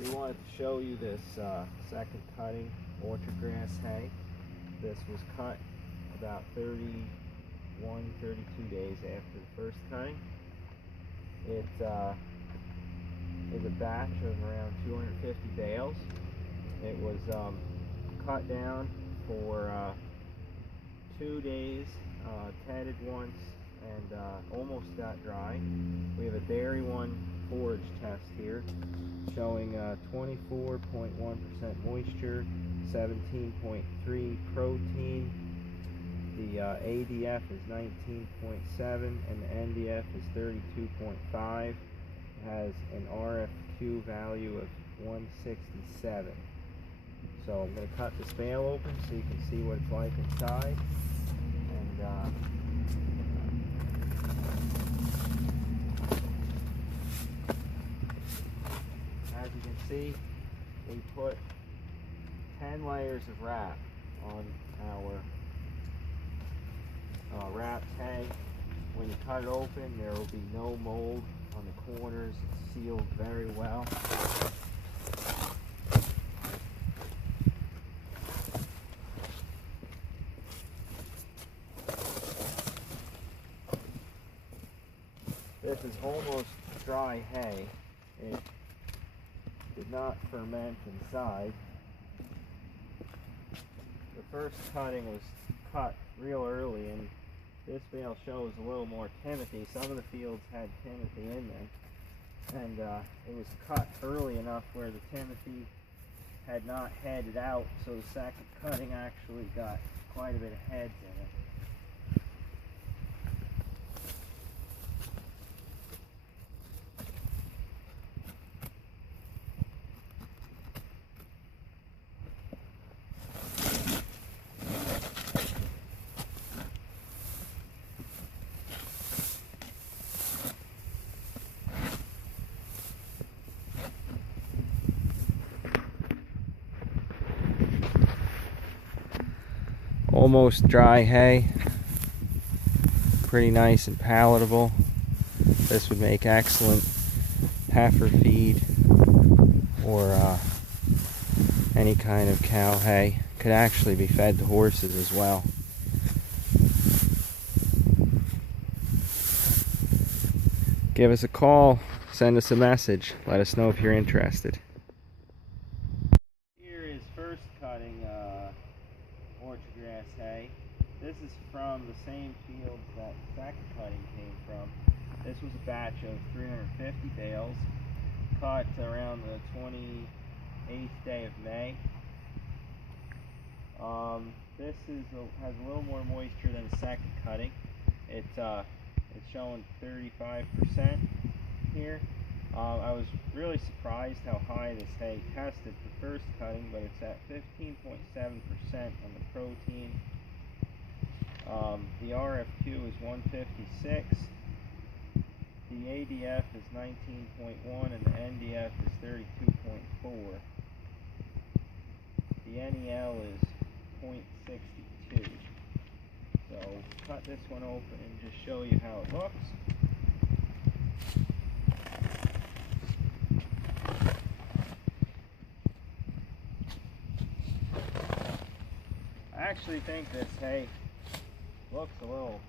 We wanted to show you this second cutting orchard grass hay. This was cut about 32 days after the first cutting. It is a batch of around 250 bales. It was cut down for 2 days, tedded once, and almost got dry. We have a dairy one forage test here showing 24.1% moisture, 17.3 protein. The ADF is 19.7 and the NDF is 32.5. It has an RFQ value of 167. So I'm going to cut this bale open so you can see what it's like inside. And as you can see, we put 10 layers of wrap on our wrapped hay. When you cut it open, there will be no mold on the corners. It's sealed very well. This is almost dry hay. It did not ferment inside. The first cutting was cut real early, and this bale shows a little more timothy. Some of the fields had timothy in them, and it was cut early enough where the timothy had not headed out, so the second cutting actually got quite a bit of heads in it. Almost dry hay, pretty nice and palatable. This would make excellent heifer feed or any kind of cow hay. Could actually be fed to horses as well. Give us a call, send us a message, let us know if you're interested. Here is first cutting orchard grass hay. This is from the same fields that second cutting came from. This was a batch of 350 bales, cut around the 28th day of May. This has a little more moisture than the second cutting. It's showing 35% here. I was really surprised how high this hay tested for first cutting, but it's at 15.7% on the protein. The RFQ is 156. The ADF is 19.1 and the NDF is 32.4. The NEL is 0.62. So cut this one open and just show you how it looks. I actually think this hay looks a little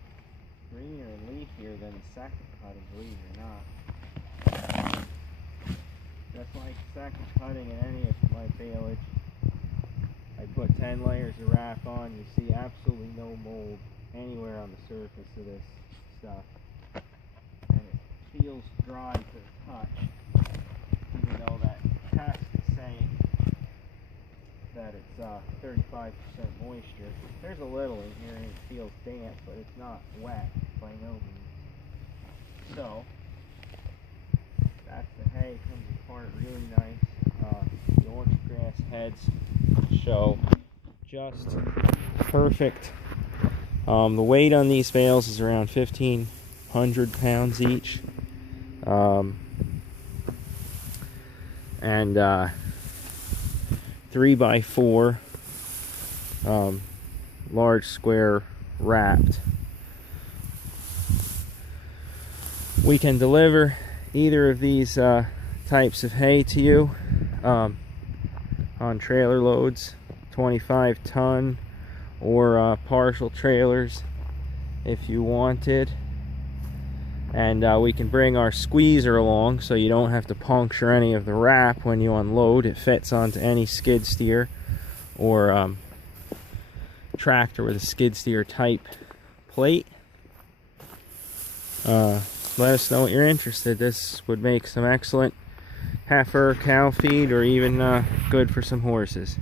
greener and leafier than the second cutting, believe it or not. Just like the second cutting in any of my baleage, I put 10 layers of wrap on. You see absolutely no mold anywhere on the surface of this stuff. And it feels dry to the touch, even though that test is saying that it's 35% moisture. There's a little in here and it feels damp, but it's not wet by no means. So that's the hay. It comes apart really nice. The orchard grass heads show just perfect. The weight on these bales is around 1,500 pounds each. And 3x4 large square wrapped. We can deliver either of these types of hay to you. on trailer loads, 25-ton or partial trailers if you wanted. And we can bring our squeezer along so you don't have to puncture any of the wrap when you unload. It fits onto any skid steer or tractor with a skid steer type plate. Let us know what you're interested. This would make some excellent heifer, cow feed, or even good for some horses.